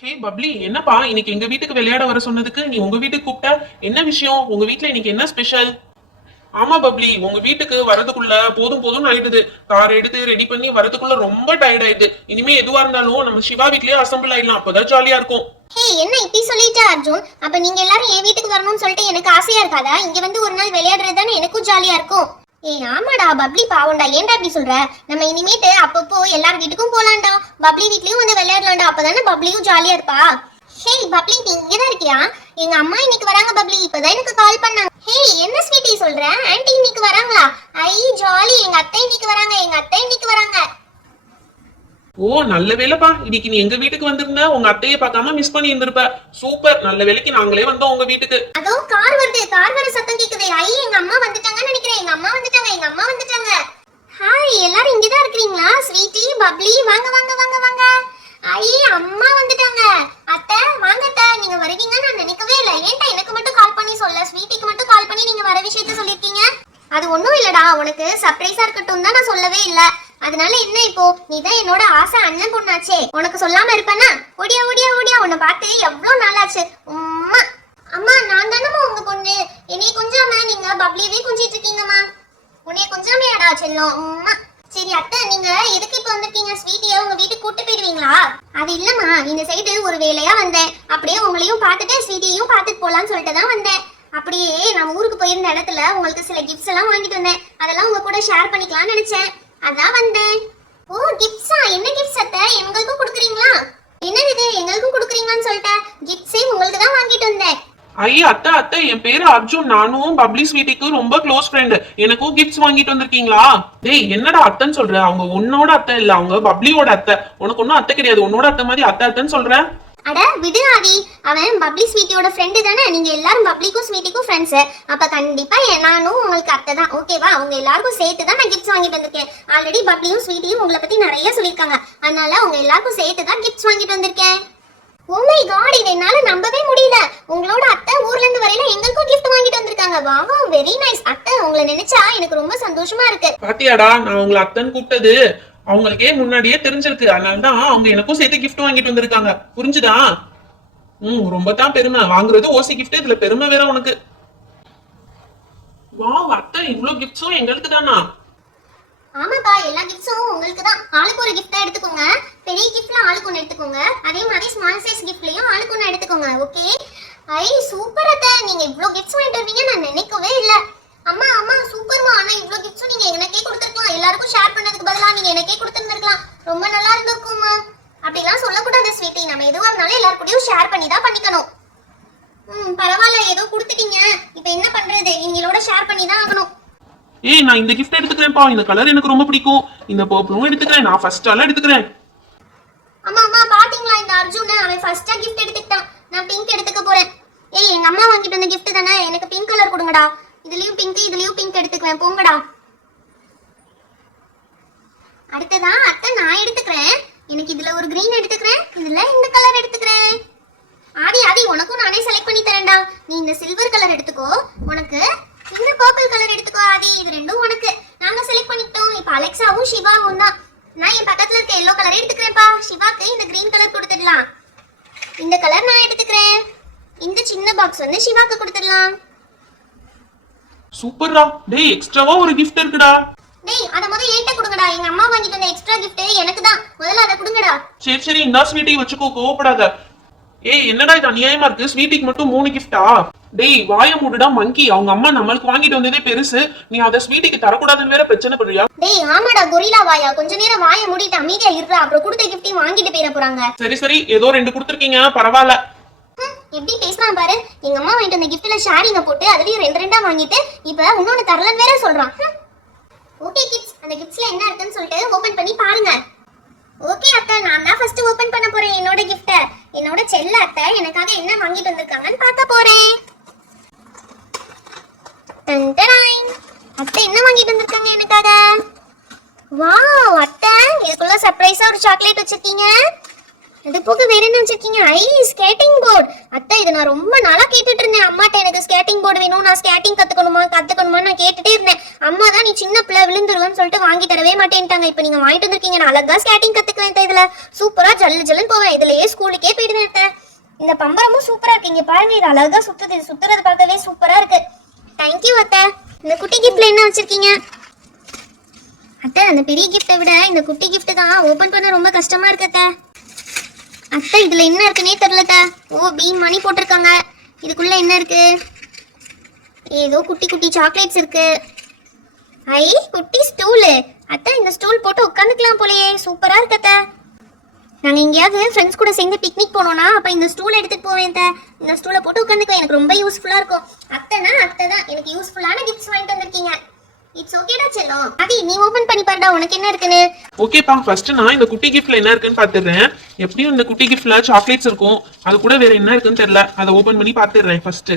ஹே bubbly, என்னப்பா இன்னைக்கு எங்க வீட்டுக்கு விளையாட வர சொன்னதுக்கு நீ உங்க வீட்டுக்கு கூப்பிட்ட? என்ன விஷயம்? உங்க வீட்ல இன்னைக்கு என்ன ஸ்பெஷல்? ஆமா பப்ளி, உங்க வீட்டுக்கு வரதுக்குள்ள போதும் போதும் ஆயிடுது. கார் எடுத்து ரெடி பண்ணி வரதுக்குள்ள ரொம்ப டயர்ட் ஆயிடுது. இனிமே எதுவா இருந்தாலும் நம்ம சிவா வீட்லயே அசம்பிள் ஆயிடலாம், அப்பதான் ஜாலியா இருக்கும். ஹே, என்ன இப்படி சொல்லிட்ட அர்ஜுன்? அப்ப நீங்க எல்லாரும் என் வீட்டுக்கு வரணும்னு சொல்லிட்டு எனக்கு ஆசையா இருக்காதா? இங்க வந்து ஒரு நாள் விளையாடுறது தானே எனக்கும் ஜாலியா இருக்கும். ஏய் ஆமாடா, பப்ளி பாவம்டா, ஏன்டா இப்படி சொல்ற? நம்ம இனிமேட்டு அப்பப்போ எல்லார் வீட்டுக்கும் போலாம்டா, பப்ளி வீட்லயும் வந்து விளையாடலாம்டா, அப்பதானே பப்ளியும் ஜாலியா இருப்பா. ஹே பப்ளி, நீ இங்கதான் இருக்கியா? எங்க அம்மா இன்னைக்கு வராங்க பப்ளி, இப்பதான் எனக்கு கால் பண்ணாங்க. ஹே, என்ன ஸ்வீட்டி சொல்ற? ஆன்ட்டி இன்னைக்கு வராங்களா? ஐ ஜாலி, எங்க அத்தை இன்னைக்கு வராங்க, எங்க அத்தை இன்னைக்கு வராங்க. ஓ நல்ல வேலைப்பா, இன்னைக்கு நீ எங்க வீட்டுக்கு வந்திருந்த உங்க அத்தையை பார்க்காம மிஸ் பண்ணி இருந்திருப்ப. சூப்பர், நல்ல வேலைக்கு நாங்களே வந்தோம் உங்க வீட்டுக்கு. அதோ கார் வருது, கார் வர சத்தம் கேக்குது. ஐ எங்க அம்மா வந்துட்டாங்கன்னு நினைக்கிறேன், எங்க அம்மா வந்துட்டாங்க, எங்க அம்மா வந்துட்டாங்க. ஹாய், எல்லாரும் இங்கதான் இருக்கீங்களா? ஸ்வீட்டி, பப்ளி, வாங்க வாங்க வாங்க வாங்க. ஐ அம்மா வந்துட்டாங்க. அத்தை வாங்க அத்தை, நீங்க வருவீங்கன்னு நான் நினைக்கவே இல்லை. ஏன்டா எனக்கு மட்டும் கால் பண்ணி சொல்ல, ஸ்வீட்டிக்கு மட்டும் கால் பண்ணி நீங்க வர விஷயத்த சொல்லிருக்கீங்க? அது ஒண்ணும் இல்லடா, உனக்கு சர்ப்ரைஸா இருக்கட்டும் தான் நான் சொல்லவே இல்ல. அதனால என்ன இப்போ, நீ தான் என்னோட ஆசை அண்ணன் பொண்ணாச்சே, உனக்கு சொல்லாம இருப்பேனா? ஓடியா ஓடியா ஓடியா, உன்னை பார்த்து எவ்வளவு நாளாச்சு. உம்மா. அம்மா நான் தானம்மா உங்க பொண்ணு, என்னைய கொஞ்சாம நீங்க பப்ளியவே கொஞ்சிட்டு இருக்கீங்கம்மா. உன்னைய கொஞ்சாமையாடா செல்லம். உம்மா. சரி அத்தை, நீங்க எதுக்கு இப்ப வந்திருக்கீங்க? ஸ்வீட்டிய உங்க வீட்டுக்கு கூட்டு போயிடுவீங்களா? அது இல்லம்மா, இந்த சைடு ஒரு வேலையா வந்தேன், அப்படியே உங்களையும் பார்த்துட்டு ஸ்வீட்டியையும் பார்த்துட்டு போலான்னு சொல்லிட்டு தான் வந்தேன். அப்படியே நான் ஊருக்கு போயிருந்த இடத்துல உங்களுக்கு சில கிஃப்ட்ஸ் எல்லாம் வாங்கிட்டு வந்தேன், அதெல்லாம் உங்க கூட ஷேர் பண்ணிக்கலாம்னு நினைச்சேன், அதான் வந்தேன். ஓ கிஃப்ட்ஸா? என்ன கிஃப்ட்ஸ் அத்தை? எங்களுக்கும் கொடுக்குறீங்களா? என்னது இது, எங்களுக்கும் கொடுக்குறீங்களான்னு சொல்லிட்டேன், கிஃப்ட்ஸே உங்களுக்கு தான் வாங்கிட்டு வந்தேன். ஐயா அத்தை அத்தை, என் பேரு அர்ஜுன், நானும் பப்ளி ஸ்வீட்டிக்கு ரொம்ப க்ளோஸ் ஃப்ரெண்ட். எனக்கும் கிஃப்ட்ஸ் வாங்கிட்டு வந்திருக்கீங்களா? டேய் என்னடா அத்தைன்னு சொல்ற? அவங்க உன்னோட அத்தை இல்ல, அவங்க பப்ளியோட அத்தை. உனக்கு ஒன்னும் அத்தை கிடையாது, உன்னோட அத்தை மாதிரி அத்தை அத்தைன்னு சொல்ற. அட விடு ஆதி, அவன் பப்ளி ஸ்வீட்டியோட ஃப்ரெண்டு தானே. நீங்க எல்லாரும் பப்ளிக்கும் ஸ்வீட்டிக்கும் ஃப்ரெண்ட்ஸ், அப்ப கண்டிப்பா நானும் உங்களுக்கு அத்தை தான், ஓகேவா? அவங்க எல்லாருக்கும் சேர்த்து தான் நான் கிஃப்ட்ஸ் வாங்கிட்டு வந்திருக்கேன். ஆல்ரெடி பப்ளியும் ஸ்வீட்டியும் உங்களை பத்தி நிறைய சொல்லியிருக்காங்க, அதனால உங்க எல்லாருக்கும் சேர்த்து தான் கிஃப்ட்ஸ் வாங்கிட்டு வந்திருக்கேன். ஓ மை காட், இதை என்னால நம்பவே முடியல. உங்களோட அத்தை ஊர்ல இருந்து வரையில எங்களுக்கும் கிஃப்ட் வாங்கிட்டு வந்திருக்காங்க. வாவ், வெரி நைஸ் அத்தை, உங்களை நினைச்சா எனக்கு ரொம்ப சந்தோஷமா இருக்கு. பாத்தியாடா, நான் உங்களை அத்தைன்னு கூப்பிட்டது அவங்களுக்கே முன்னாடியே தெரிஞ்சிருக்கு, அதனாலதான் அவங்க எனக்கும் சேர்த்து கிஃப்ட் வாங்கிட்டு வந்திருக்காங்க. புரிஞ்சுதா? ரொம்ப தான் பெருமை. வாங்குறது ஓசி கிஃப்ட், இதுல பெருமை வேற உனக்கு. வாவ் அத்தை, இவ்வளவு கிஃப்ட்ஸும் எங்களுக்கு தானா? ஆமாப்பா, எல்லா கிஃப்ட்ஸும் உங்களுக்கு தான். ஆளுக்கு ஒரு கிஃப்டா எடுத்துக்கோங்க. பெரிய கிஃப்ட்ல ஆளுக்கு ஒன்று எடுத்துக்கோங்க, அதே மாதிரி ஸ்மால் சைஸ் கிஃப்ட்லயும் ஆளுக்கு ஒன்று எடுத்துக்கோங்க, ஓகே? ஐ சூப்பர் அத்தை, நீங்க இவ்ளோ கிஃப்ட்ஸ் வாங்கிட்டு வருவீங்க நான் நினைக்கவே இல்ல. அம்மா அம்மா சூப்பர்மா, ஆனா இவ்ளோ கிஃப்ட்ஸும் நீங்க எனக்கே கொடுத்துருக்கலாம், எல்லாருக்கும் ஷேர் பண்ணதுக்கு பதிலா நீங்க எனக்கே கொடுத்துருந்துருக்கலாம், ரொம்ப நல்லா இருந்திருக்கும்மா. அப்படிலாம் சொல்லக்கூடாது ஸ்வீட்டி, நம்ம எதுவா இருந்தாலும் எல்லார் கூடயும் ஷேர் பண்ணி தான் பண்ணிக்கணும். பரவாயில்ல, ஏதோ கொடுத்துட்டீங்க, இப்போ என்ன பண்றது, நீங்களோட ஷேர் பண்ணி தான் ஆகணும். ஏய் நான் இந்த கிஃப்ட் எடுத்துக்கிறேன்ப்பா, இந்த கலர் எனக்கு ரொம்ப பிடிக்கும், இந்த பர்பிளும் எடுத்துக்கிறேன், நான் ஃபர்ஸ்ட் ஆளா எடுத்துக்கிறேன். அம்மா அம்மா பாத்தீங்களா, இந்த அர்ஜுன் அவன் ஃபர்ஸ்டா கிஃப்ட் எடுத்துக்கிட்டான், நான் பிங்க் எடுத்துக்க போறேன். ஏய் எங்க அம்மா வாங்கிட்டு வந்த கிஃப்ட் தானே, எனக்கு பிங்க் கலர் கொடுங்கடா. இதுலயும் பிங்க் எடுத்துக்குவேன், போங்கடா. அடுத்ததா அத்தை நான் எடுத்துக்கிறேன், எனக்கு இதுல ஒரு கிரீன் எடுத்துக்கிறேன், இதுல இந்த கலர் எடுத்துக்கிறேன். ஆதி ஆதி, உனக்கும் நானே செலக்ட் பண்ணி தரேன்டா. நீ இந்த சில்வர் கலர் எடுத்துக்கோ, உனக்கு இந்த பர்பிள் கலர் எடுத்துக்கோ ஆதி, இது ரெண்டும் உனக்கு. நாங்க செலக்ட் பண்ணிட்டோம். இப்போ அலெக்சாவும் சிவாவும் தான். நான் என் பக்கத்துல இருக்க எல்லோ கலர் எடுத்துக்கிறேன்ப்பா, சிவாக்கு இந்த கிரீன் கலர் கொடுத்துடலாம். இந்த கலர் நான் எடுத்துக்கிறேன், இந்த சின்ன பாக்ஸ் வந்து சிவாக்கு கொடுத்துடலாம். சூப்பர்டா. டேய் எக்ஸ்ட்ராவா ஒரு கிஃப்ட் இருக்குடா. டேய் அத முதல்ல ஏன்ட்ட கொடுங்கடா, எங்க அம்மா வாங்கிட்டு வந்த எக்ஸ்ட்ரா கிஃப்ட் எனக்கு தான், முதல்ல அத கொடுங்கடா. சரி சரி, இந்த ஸ்வீட்டி வச்சுக்கோ, கோவப்படாத. ஏய் என்னடா இது அநியாயமா இருக்கு, ஸ்வீட்டிக்கு மட்டும் 3 கிஃப்டா? டேய் வாய மூடுடா மங்கி, அவங்க அம்மா நம்மளுக்கு வாங்கிட்டு வந்ததே பெருசு, நீ அத ஸ்வீட்டிக்கு தரக்கூடாதுன்னு வேற பிரச்சனை பண்றியா? டேய் ஆமாடா கொரில்லா வாயா, கொஞ்ச நேரம் வாய மூடிட்டு அமைதியா இருடா, அப்புறம் கொடுத்த கிஃப்டையும் வாங்கிட்டு போயிட போறாங்க. சரி சரி, ஏதோ 2 கொடுத்துருக்கீங்க, பரவாயில்ல. எப்படி பேசுறான் பாரு, எங்க அம்மா வாங்கிட்டு வந்த கிஃப்ட்ல ஷேரிங்க போட்டு அதுலயும் 2 வாங்கிட்டு இப்ப இன்னொன்னு தரலன்னு வேற சொல்றான். ஓகே கிட்ஸ், அந்த கிஃப்ட்ஸ்ல என்ன இருக்குன்னு சொல்லிட்டு ஓபன் பண்ணி பாருங்க. ஓகே அத்தை, நான் தான் ஃபர்ஸ்ட் ஓபன் பண்ண போறேன் என்னோட கிஃப்ட. என்னோட செல்ல அத்தை எனக்காக என்ன வாங்கிட்டு வந்திருக்காங்கன்னு பார்க்க போறேன். அத்தை என்ன வாங்கிட்டு வந்திருக்காங்க எனக்காக? வாவ் அத்தை, இதுக்குள்ள சர்ப்ரைஸா ஒரு சாக்லேட் வச்சிருக்கீங்க. அது போக வேற என்ன வச்சிருக்கீங்க? Skating board. அத்தை இது நான் ரொம்ப நாளா கேட்டுட்டு இருந்தேன் அம்மாட்ட, எனக்கு ஸ்கேட்டிங் போர்டு வேணும், நான் ஸ்கேட்டிங் கத்துக்கணுமா நான் கேட்டுட்டே இருந்தேன். அம்மா தான் நீ சின்ன பிள்ளை விழுந்துருவேன்னு சொல்லிட்டு வாங்கி தரவே மாட்டேன்ட்டாங்க. இப்போ நீங்க வாங்கிட்டு வந்திருக்கீங்க, நான் அழகா ஸ்கேட்டிங் கத்துக்குவேன் அத்தை. இதுல சூப்பரா ஜல்லுன்னு போவேன், இதுலயே ஸ்கூலுக்கே போயிடுவேன் அத்தை. இந்த பம்பரமும் சூப்பரா இருக்கு, இங்க பாருங்க இது அழகா சுத்துது, இது சுத்துறது பார்க்கவே சூப்பரா இருக்கு. தேங்க்யூ அத்தை. இந்த குட்டி கிஃப்ட்ல என்ன வச்சிருக்கீங்க? அத்தை அந்த பெரிய கிஃப்ட்டை விட இந்த குட்டி கிஃப்ட் தான் ஓபன் பண்ண ரொம்ப கஷ்டமா இருக்கு அத்தை. அத்தை இதுல என்ன இருக்குன்னே தெரியலத்த. பீம் மணி போட்டிருக்காங்க. இதுக்குள்ள என்ன இருக்கு? ஏதோ குட்டி குட்டி சாக்லேட்ஸ் இருக்கு. குட்டி ஸ்டூலு. அத்தை இந்த ஸ்டூல் போட்டு உட்காந்துக்கலாம் போலயே, சூப்பரா இருக்கு அத்தை. நாங்க எங்கேயாவது ஃப்ரெண்ட்ஸ் கூட சேர்ந்து பிக்னிக் போனோம்னா அப்ப இந்த ஸ்டூல் எடுத்துட்டு போவேன் அத்தை. இந்த ஸ்டூலை போட்டு உட்காந்துக்குவேன், எனக்கு ரொம்ப யூஸ்ஃபுல்லா இருக்கும். அத்தை தான் எனக்கு யூஸ்ஃபுல்லான கிஃப்ட்ஸ் வாங்கிட்டு வந்திருக்கீங்க. இட்ஸ் ஓகேடா செல்லம். அதி நீ ஓபன் பண்ணி பாருடா உனக்கு என்ன இருக்குன்னு. ஓகேப்பா, ஃபர்ஸ்ட் நான் இந்த குட்டி கிஃப்ட்ல என்ன இருக்குன்னு பாத்துறேன். எப்படியும் இந்த குட்டி கிஃப்ட்ல சாக்லேட்ஸ் இருக்கும், அது கூட வேற என்ன இருக்குன்னு தெரியல, அதை ஓபன் பண்ணி பாத்துறேன் ஃபர்ஸ்ட்.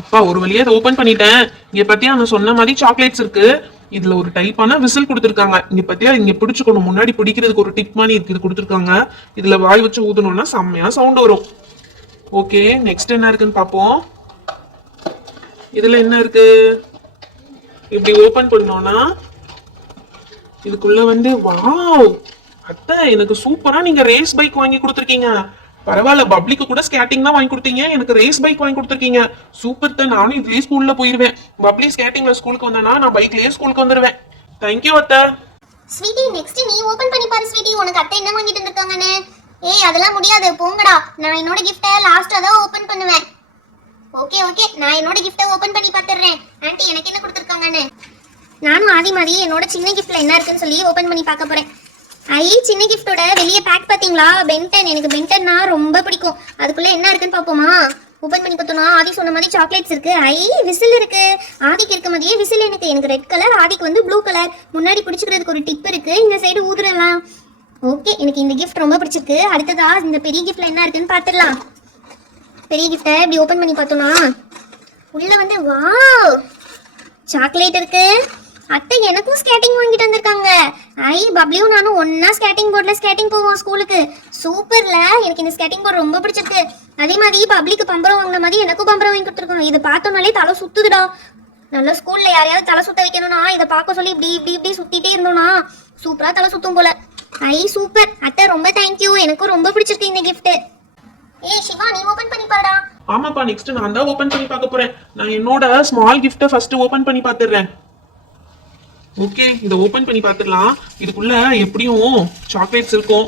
அப்பா ஒரு வழியா அதை ஓபன் பண்ணிட்டேன். இங்க பத்தியா நான் சொன்ன மாதிரி சாக்லேட்ஸ் இருக்கு. இதுல ஒரு டைப்பான விசில் கொடுத்துருக்காங்க. இங்க பத்தியா இங்க பிடிச்சுக்கணும், முன்னாடி பிடிக்கிறதுக்கு ஒரு டிப் மாதிரி இருக்கு, இது கொடுத்துருக்காங்க. இதுல வாய் வச்சு ஊதணும்னா செம்மையா சவுண்ட் வரும். ஓகே நெக்ஸ்ட் என்ன இருக்குன்னு பாப்போம். இதுல என்ன இருக்கு? இப்படி ஓபன் பண்ணோம்னா இதுக்குள்ள வந்து வாவ் அத்தை எனக்கு சூப்பரா நீங்க ரேஸ் பைக் வாங்கி கொடுத்துருக்கீங்க. பரவாயில்ல, பப்ளிக்கு கூட ஸ்கேட்டிங் தான் வாங்கி கொடுத்தீங்க, எனக்கு ரேஸ் பைக் வாங்கி கொடுத்துருக்கீங்க. சூப்பர் தான், நானும் இதுலயே ஸ்கூல்ல போயிருவேன். பப்ளி ஸ்கேட்டிங்ல ஸ்கூலுக்கு வந்தானா நான் பைக்லயே ஸ்கூலுக்கு வந்துருவேன். தேங்க்யூ அத்தை. ஸ்வீட்டி நெக்ஸ்ட் நீ ஓபன் பண்ணி பாரு ஸ்வீட்டி, உனக்கு அத்தை என்ன வாங்கிட்டு வந்திருக்காங்கன்னு. அதெல்லாம் முடியாது போங்கடா, நான் என்னோட கிஃப்ட்டை லாஸ்டா தான் ஓபன் பண்ணுவேன். ஓகே நான் என்னோட கிஃப்ட்டை ஓபன் பண்ணி பாத்துறேன். ஆன்ட்டி எனக்கு என்ன கொடுத்துருக்காங்கன்னு. நானும் ஆதி மாதிரி என்னோட சின்ன கிஃப்ட்ல என்ன இருக்குன்னு சொல்லி ஓபன் பண்ணி பார்க்க போறேன். சின்ன கிஃப்டோட வெளியே பேக் பாத்தீங்களா? பென்டன். எனக்கு பென்டன்னா ரொம்ப பிடிக்கும். அதுக்குள்ள என்ன இருக்குன்னு பாப்போமா? ஓபன் பண்ணி பார்த்தோம்னா ஆதி சொன்ன மாதிரி சாக்லேட்ஸ் இருக்கு. விசில் இருக்கு. ஆதிக்கு இருக்க மாதிரியே விசில் எனக்கு ரெட் கலர், ஆதிக்கு வந்து ப்ளூ கலர். முன்னாடி பிடிச்சிக்கிறதுக்கு ஒரு டிப் இருக்கு, இந்த சைடு ஊதுறலாம். ஓகே எனக்கு இந்த கிஃப்ட் ரொம்ப பிடிச்சிருக்கு. அடுத்ததா இந்த பெரிய கிஃப்ட்ல என்ன இருக்குன்னு பாத்துடலாம். பெரிய கிஃப்ட்டை இப்படி ஓபன் பண்ணி பார்த்தோம்னா உள்ள வந்து வாவ் சாக்லேட் இருக்கு. அத்தை எனக்கும் ஸ்கேட்டிங் வாங்கிட்டு வந்திருக்காங்க. பப்ளியும் நானும் ஒன்னா ஸ்கேட்டிங் போர்ட்ல ஸ்கேட்டிங் போவோம் ஸ்கூலுக்கு. சூப்பர்ல, எனக்கு இந்த ஸ்கேட்டிங் போர்டு ரொம்ப பிடிச்சிருக்கு. அதே மாதிரி பப்ளிக்கு பம்பரம் வாங்கின மாதிரி எனக்கும் பம்பரம் வாங்கி கொடுத்துருக்காங்க. இதை பார்த்தோம்னாலே தலை சுத்துதுடா. நல்ல ஸ்கூல்ல யாரையாவது தலை சுத்த வைக்கணும்னா இதை பார்க்க சொல்லி இப்படி சுத்திட்டே இருந்தோம்னா சூப்பரா தலை சுத்தும் போல. சூப்பர் அத்தை, ரொம்ப தேங்க்யூ. எனக்கும் ரொம்ப பிடிச்சிருக்கு இந்த கிஃப்ட். சிவா நீ ஓபன் பண்ணி பாருடா. ஆமாப்பா நெக்ஸ்ட் நான் தான் ஓபன் பண்ணி பார்க்க போறேன். நான் என்னோட ஸ்மால் கிஃப்ட்டை ஃபர்ஸ்ட் ஓபன் பண்ணி பார்த்துடுறேன். ஓகே இதை ஓபன் பண்ணி பார்த்துடலாம். இதுக்குள்ள எப்படியும் சாக்லேட்ஸ் இருக்கும்.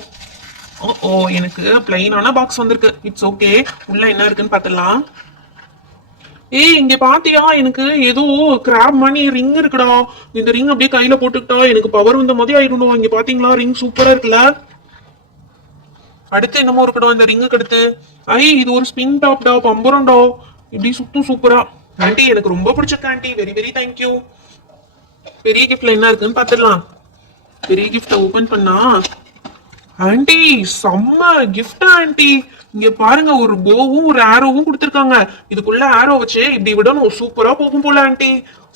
எனக்கு பிளைனான பாக்ஸ் வந்திருக்கு. இட்ஸ் ஓகே, உள்ள என்ன இருக்குன்னு பார்த்துடலாம். இங்க பாத்தியா, எனக்கு ஏதோ கிராப் மணி ரிங் இருக்குடா. இந்த ரிங் அப்படியே கையில போட்டுக்கிட்டா எனக்கு பவர் வந்த மாதிரி ஆயிடும். இங்க பாத்தீங்களா ரிங் சூப்பரா இருக்குல்ல. அடுத்து என்னமோ இருக்கட்டும் இந்த ரிங்குக்கு அடுத்து. இது ஒரு ஸ்பின் டாப் டா, பம்பரம் டா, இப்படி சுத்தும் சூப்பரா. ஆண்டி எனக்கு ரொம்ப பிடிச்சிருக்கு ஆண்டி, வெரி வெரி தேங்க்யூ. பெரிய கிஃப்ட்ல என்ன இருக்குன்னு பாத்துடலாம். பெரிய கிஃப்ட ஓபன் பண்ணா ஆண்டி செம்ம கிஃப்ட் ஆண்டி. இங்க பாருங்க ஒரு போவும் ஒரு ஆரோவும் கொடுத்துருக்காங்க. இதுக்குள்ள ஆரோ வச்சு இப்படி விடணும், சூப்பரா போகும் போல ஆண்டி.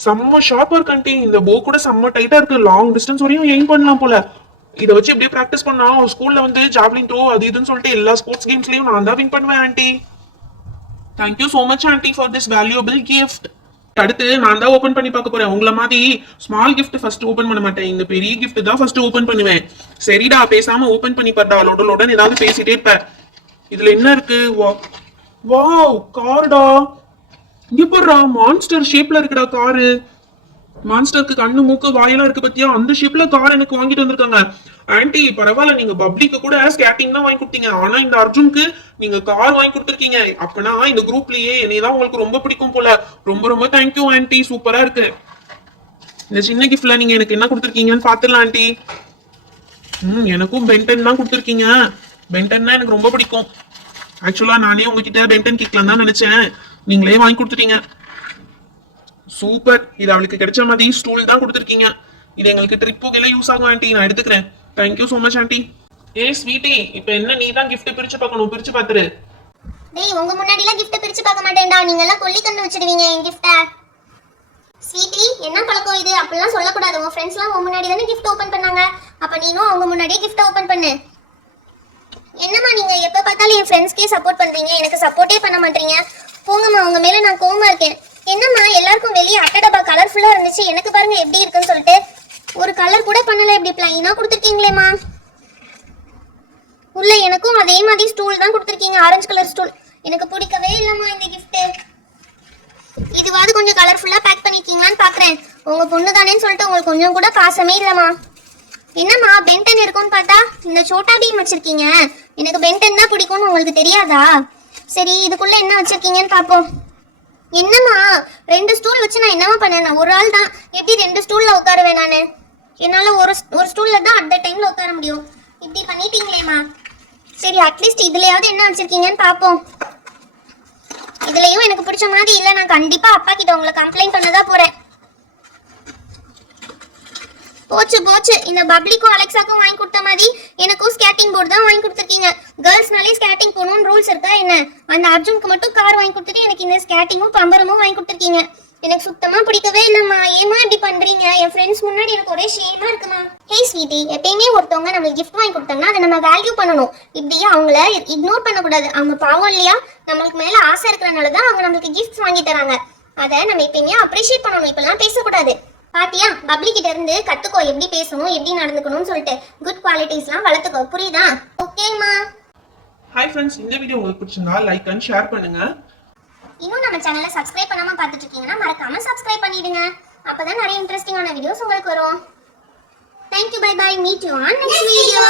செம்ம ஷார்ப்பா இருக்கு ஆண்டி. இந்த போ கூட செம்ம டைட்டா இருக்கு, லாங் டிஸ்டன்ஸ் வரையும் எய்ம் பண்ணலாம் போல. இதை வச்சு இப்படியே பிராக்டிஸ் பண்ணா ஸ்கூல்ல வந்து ஜாவ்லின் த்ரோ அது இதுன்னு சொல்லிட்டு எல்லா ஸ்போர்ட்ஸ் கேம்ஸ்லயும் நான் தான் வின் பண்ணுவேன் aunty. Thank you so much aunty for this valuable gift. அடுத்து நான் தான் ஓபன் பண்ணி பார்க்க போறேன். உங்களை மாதிரி ஸ்மால் கிஃப்ட் ஃபர்ஸ்ட் ஓபன் பண்ண மாட்டேன், இந்த பெரிய கிஃப்ட் தான் ஃபர்ஸ்ட் ஓபன் பண்ணுவேன். சரிடா பேசாம ஓபன் பண்ணி பாருடா, லோடன் ஏதாவது பேசிட்டே இருப்ப. இதுல என்ன இருக்கு? வாவ் கார்டா. இங்க போடுறா மான்ஸ்டர் ஷேப்ல இருக்குடா காரு. மான்ஸ்டருக்கு கண்ணு மூக்கு வாயெல்லாம் இருக்கு பத்தியா, அந்த ஷேப்ல கார் எனக்கு வாங்கிட்டு வந்திருக்காங்க. ஆன்ட்டி பரவாயில்ல, நீங்க பப்ளிக்கு கூட ஸ்கேட்டிங் தான் வாங்கி கொடுத்தீங்க, ஆனா இந்த அர்ஜுனுக்கு நீங்க கார் வாங்கி கொடுத்துருக்கீங்க. அப்பனா இந்த குரூப்லயே என்னையதான் உங்களுக்கு ரொம்ப பிடிக்கும் போல. ரொம்ப ரொம்ப தேங்க்யூ ஆன்ட்டி, சூப்பரா இருக்கு. இந்த சின்ன கிஃப்ட்ல நீங்க எனக்கு என்ன கொடுத்துருக்கீங்கன்னு பாத்துடலாம் ஆன்ட்டி. எனக்கும் பென்டன் தான் கொடுத்துருக்கீங்க. பென்டன்னா எனக்கு ரொம்ப பிடிக்கும். ஆக்சுவலா நானே உங்ககிட்ட பென்டன் கேட்கலாம் தான் நினைச்சேன், நீங்களே வாங்கி கொடுத்துட்டீங்க. சூப்பர், இது அவளுக்கு கிடைச்ச மாதிரி ஸ்டூல் தான் கொடுத்துருக்கீங்க. இது எங்களுக்கு ட்ரிப்புக்கு எல்லாம் யூஸ் ஆகும் ஆண்டி, நான் எடுத்துக்கிறேன். Thank you so much aunty. Sweetie இப்போ என்ன நீ தான் கிஃப்ட் பிரிச்சு பார்க்கணும், பிரிச்சு பாத்துரு. டேய் உங்க முன்னாடி எல்லாம் கிஃப்ட் பிரிச்சு பார்க்க மாட்டேன்டா, நீங்க எல்லாம் கொல்லி கண்டு வச்சிடுவீங்க என் கிஃப்ட்ட. ஸ்வீட்டி என்ன பழக்கம் இது? அப்படிலாம் சொல்லக்கூடாது. உன் ஃப்ரெண்ட்ஸ்லாம் உன் முன்னாடி தானே கிஃப்ட் ஓபன் பண்ணாங்க, அப்ப நீனும் அவங்க முன்னாடியே கிஃப்ட் ஓபன் பண்ணு. என்னம்மா நீங்க எப்ப பார்த்தாலும் என் ஃப்ரெண்ட்ஸ்க்கே சப்போர்ட் பண்றீங்க, எனக்கு சப்போர்ட்டே பண்ண மாட்டீங்க. போங்கம்மா, உங்க மேல நான் கோவமா இருக்கேன். என்னம்மா எல்லாருக்கும் வெளியே அட்டடபா கலர்ஃபுல்லா இருந்துச்சு, எனக்கு பாருங்க எப்படி இருக்குன்னு சொல்லிட்டு ஒரு கலர் கூட பண்ணல, இப்படி பிளைனா கொடுத்துருக்கீங்களேம்மா. உள்ள எனக்கும் அதே மாதிரி ஸ்டூல் தான் கொடுத்துருக்கீங்க, ஆரஞ்சு கலர் ஸ்டூல். எனக்கு பிடிக்கவே இல்லம்மா இந்த கிஃப்ட். இதுவாது கொஞ்சம் கலர்ஃபுல்லா பேக் பண்ணிருக்கீங்களான்னு பாக்குறேன். உங்க பொண்ணு தானேன்னு சொல்லிட்டு உங்களுக்கு கொஞ்சம் கூட பாசமே இல்லம்மா. என்னம்மா பென்டன் இருக்கும்னு பார்த்தா இந்த சோட்டா பீம் வச்சிருக்கீங்க. எனக்கு பென்டன் தான் பிடிக்கும்னு உங்களுக்கு தெரியாதா? சரி, இதுக்குள்ள என்ன வச்சிருக்கீங்கன்னு பாப்போம். என்னம்மா 2 ஸ்டூல் வச்சு நான் என்னமா பண்ணேன்? நான் ஒரு ஆள் தான், எப்படி 2 ஸ்டூல்ல உட்காருவேன் நானு? என்னால ஒரு ஸ்டூல்ல தான் அட் த டைம்ல உட்கார முடியும். இப்படி பண்ணிட்டீங்களேம்மா. சரி, அட்லீஸ்ட் இதுலயாவது என்ன வச்சிருக்கீங்கன்னு பாப்போம். இதுலயும் எனக்கு பிடிச்ச மாதிரி இல்ல, நான் கண்டிப்பா அப்பா கிட்ட உங்களை கம்ப்ளைண்ட் பண்ணதான் போறேன். போச்சு போச்சு, இந்த பப்ளிக்கும் அலெக்சாக்கும் வாங்கி கொடுத்த மாதிரி எனக்கும் ஸ்கேட்டிங் போர்டு தான் வாங்கி கொடுத்துருக்கீங்க. கேர்ள்ஸ்னாலே ஸ்கேட்டிங் போகணும்னு ரூல்ஸ் இருக்கா என்ன? அந்த அர்ஜுனுக்கு மட்டும் கார் வாங்கி கொடுத்துட்டு எனக்கு இந்த ஸ்கேட்டிங்கும் பம்பரமும் வாங்கி கொடுத்துருக்கீங்க. எனக்கு சுத்தமா பிடிக்கவே இல்லம்மா. ஏமா இப்படி பண்றீங்க? என் ஃப்ரெண்ட்ஸ் முன்னாடி எனக்கு ஒரே ஷேமா இருக்குமா. ஹே ஸ்வீட்டி, எப்பயுமே ஒருத்தவங்க நம்மளுக்கு கிஃப்ட் வாங்கி கொடுத்தாங்கன்னா அதை நம்ம வேல்யூ பண்ணணும். இப்படி அவங்கள இக்னோர் பண்ணக்கூடாது. அவங்க பாவம் இல்லையா? நம்மளுக்கு மேல ஆசை இருக்கிறனால தான் அவங்க நம்மளுக்கு கிஃப்ட்ஸ் வாங்கி தராங்க. அதை நம்ம எப்பயுமே அப்ரிஷியேட் பண்ணணும். இப்பெல்லாம் பேசக்கூடாது. பாத்தியா, பப்ளி கிட்ட இருந்து கத்துக்கோ எப்படி பேசணும், எப்படி நடந்துக்கணும்னு சொல்லிட்டு. குட் குவாலிட்டிஸ்லாம் வளர்த்துக்கோ, புரியுதா? ஓகேம்மா. ஹாய் ஃப்ரெண்ட்ஸ், இந்த வீடியோ உங்களுக்கு பிடிச்சிருந்தா லைக் அண்ட் ஷேர் பண்ணுங்க. இன்னும் நம்ம சேனலை சப்ஸ்கிரைப் பண்ணாம பார்த்துட்டு இருக்கீங்கன்னா மறக்காம சப்ஸ்கிரைப் பண்ணிடுங்க. அப்பதான் நிறைய இன்ட்ரெஸ்டிங்கான வீடியோஸ் உங்களுக்கு வரும். Thank you, bye bye. Meet you on next video.